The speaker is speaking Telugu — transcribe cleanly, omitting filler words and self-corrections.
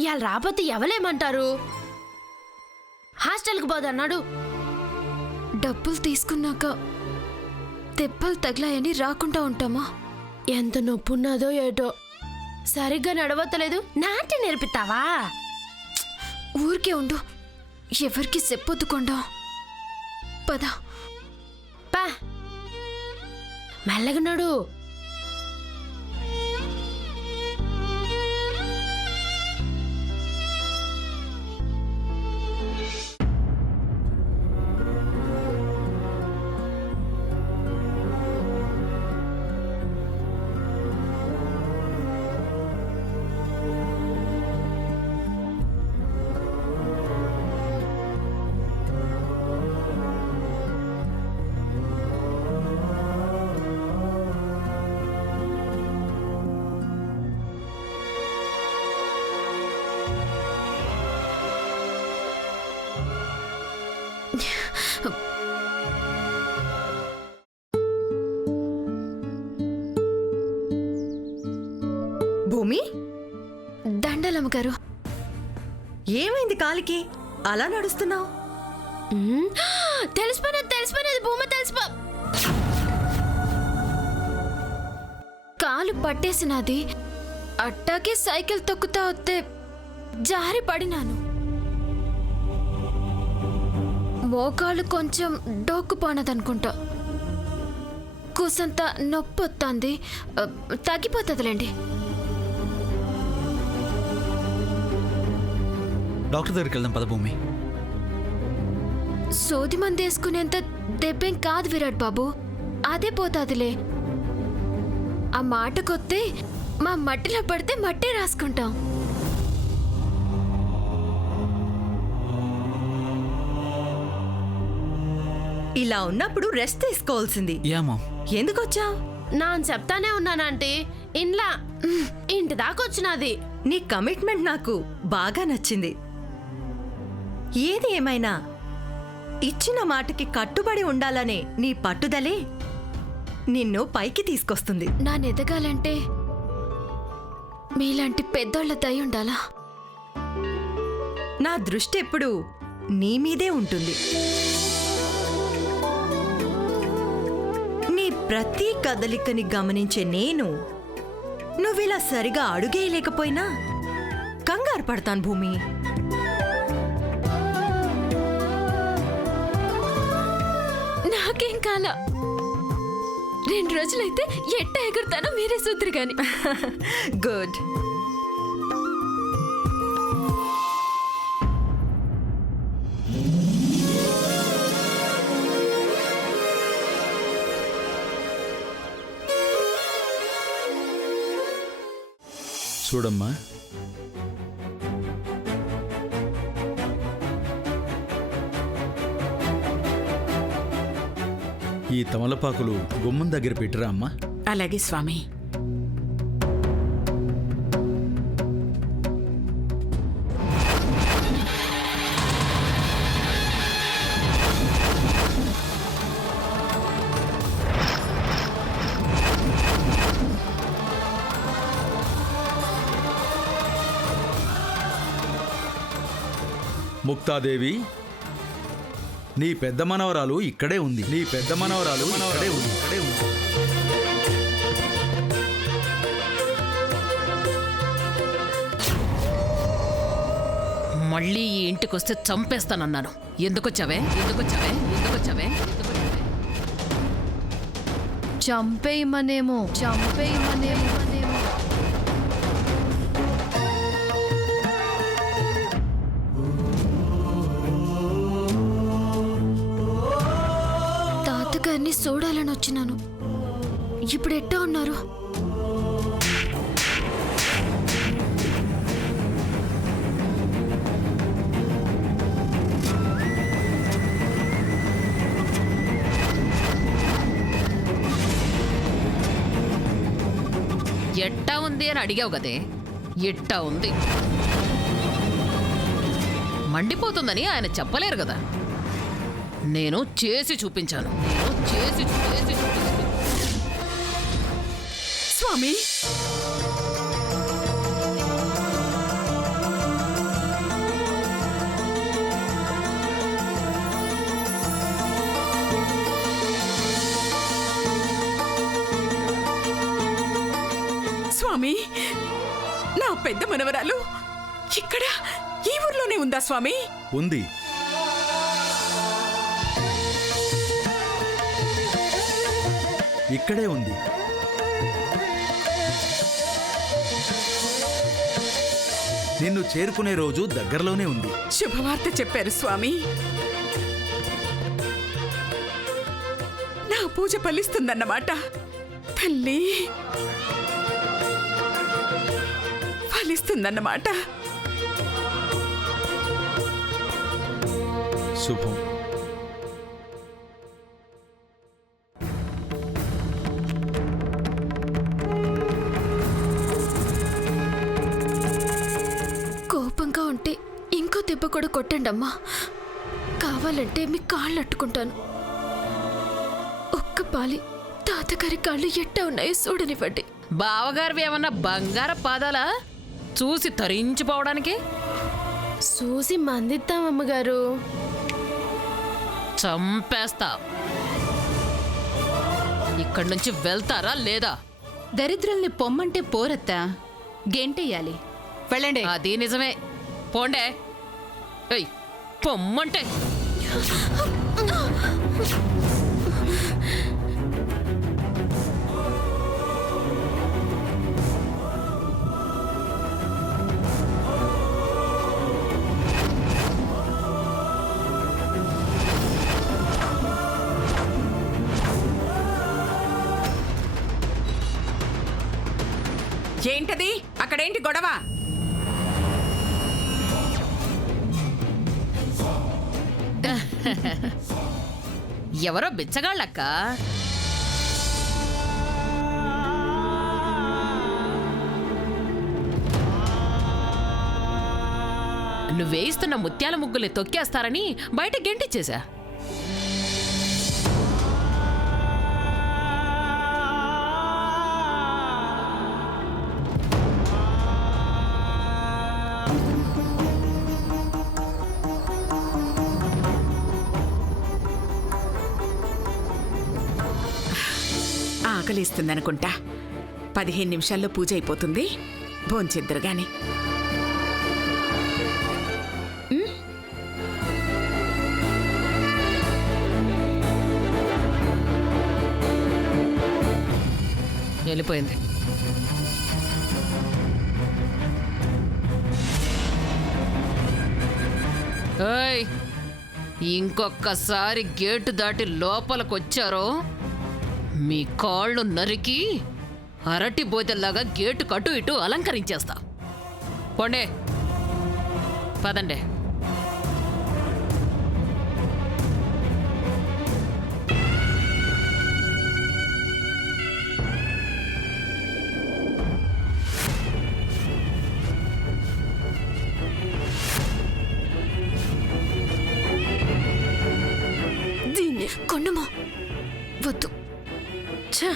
ఇవాళ రాకపోతే ఎవలేమంటారు? హాస్టల్కి పోదన్నాడు. డబ్బులు తీసుకున్నాక దెబ్బలు తగిలాయని రాకుండా ఉంటామా? ఎంత నొప్పున్నదో ఏటో, సరిగ్గా నడవతలేదు. నాట్యం నేర్పిస్తావా? ఊరికే ఉండు, ఎవరికి చెప్పొద్దుకుండా. పద పా, మెల్లగా నడు. భూమి, దండలమ్మ గారు. ఏమైంది కాలికి అలా నడుస్తున్నావు? తెలిసిపోయినది భూమి, తెలిసిపో. కాలు పట్టేసినది. అట్టాకే సైకిల్ తొక్కుతా వస్తే జారి పడినాను. మోకాలు కొంచెం డోక్కుపోనదనుకుంటా. కూసంత నొప్పి వస్తుంది, తగ్గిపోతుందిలేండి. డాక్టర్ దగ్గరికి వెళ్దాం పద భూమి. సోది మంది వేసుకునేంత దెబ్బేం కాదు విరాట్ బాబు, అదే పోతాదిలే. ఆ మాటకొత్తే మా మట్టిలో పడితే మట్టే రాసుకుంటాం. ఇలా ఉన్నప్పుడు రెస్ట్ తీసుకోవాల్సింది. ఎందుకొచ్చావు? నాన్ చెప్తానే ఉన్నానంటే ఇంట్లో ఇంటి దాకొచ్చినది. నీ కమిట్మెంట్ నాకు బాగా నచ్చింది. ఏది ఏమైనా ఇచ్చిన మాటకి కట్టుబడి ఉండాలనే నీ పట్టుదలే నిన్ను పైకి తీసుకొస్తుంది. నా ఎదగాలంటే మీలాంటి పెద్దోళ్ళ దయ ఉండాలా? నా దృష్టి ఎప్పుడూ నీ మీదే ఉంటుంది. నీ ప్రతి కదలికని గమనించే నేను నువ్విలా సరిగా అడుగేయలేకపోయినా కంగారు పడతాను భూమి. నాకేం కాల. 2 రోజులైతే ఎట్ట ఎగురుతానో మీరే సూత్రు గాని. గుడ్. చూడమ్మా, ఈ తమలపాకులు గుమ్మం దగ్గర పెట్టిరా అమ్మా. అలాగే స్వామి. ముక్తాదేవి, నీ పెద్ద మనవరాలు ఇక్కడే ఉంది. మళ్ళీ ఈ ఇంటికొస్తే చంపేస్తానన్నాను. ఎందుకొచ్చావే? చంపేయమనేమో. తాతగారిని చూడాలని వచ్చినాను. ఇప్పుడు ఎట్టా ఉన్నారు? ఎట్టా ఉంది అని అడిగావు కదే, ఎట్టా ఉంది. మండిపోతుందని ఆయన చెప్పలేరు కదా. నేను చేసి చూపించాను. స్వామి, స్వామి, నా పెద్ద మనవరాలు ఇక్కడ ఈ ఊర్లోనే ఉందా స్వామి? ఉంది. ఇక్కడే ఉంది. నిన్ను చేరుకునే రోజు దగ్గరలోనే ఉంది. శుభవార్త చెప్పారు స్వామి. నా పూజ ఫలిస్తుందన్నమాట. తల్లి ఫలిస్తుందన్నమాట. శుభం. కోపంగా ఉంటే ఇంకో దెబ్బ కూడా కొట్టండి అమ్మా. కావాలంటే మీ కాళ్ళు అట్టుకుంటాను. ఒక్క పాలి తాతగారి కాళ్ళు ఎట్టా ఉన్నాయో చూడనివ్వండి. బావగారివి ఏమన్నా బంగార పాదాలా చూసి తరించిపోవడానికి? చూసి మందిద్దాం అమ్మగారు. చంపేస్తా. ఇక్కడి నుంచి వెళ్తారా లేదా? దరిద్రుల్ని పొమ్మంటే పోరత్తా, గెంటెయ్యాలి. వెళ్ళండి. అది నిజమే. పోండే. ఏయ్, పొమ్మంటే. ఏంటది? అక్కడేంటి గొడవ? ఎవరో బిచ్చగాళ్ళక్క. నువ్వేయిస్తున్న ముత్యాల ముగ్గుల్ని తొక్కేస్తారని బయట గెంటిచ్చేశా. ఆకలిస్తుందనుకుంటా. 15 నిమిషాల్లో పూజ అయిపోతుంది. భోంచెద్దరు గాని. వెళ్ళిపోయింది. ఏయ్, ఇంకొక్కసారి గేటు దాటి లోపలికొచ్చారో మీ కాళ్ళు నరికి అరటి బోదెల్లాగా గేటు కటు ఇటు అలంకరించేస్తా. పోండే, పదండే. దీన్ని కొండమో వద్దు. ఛ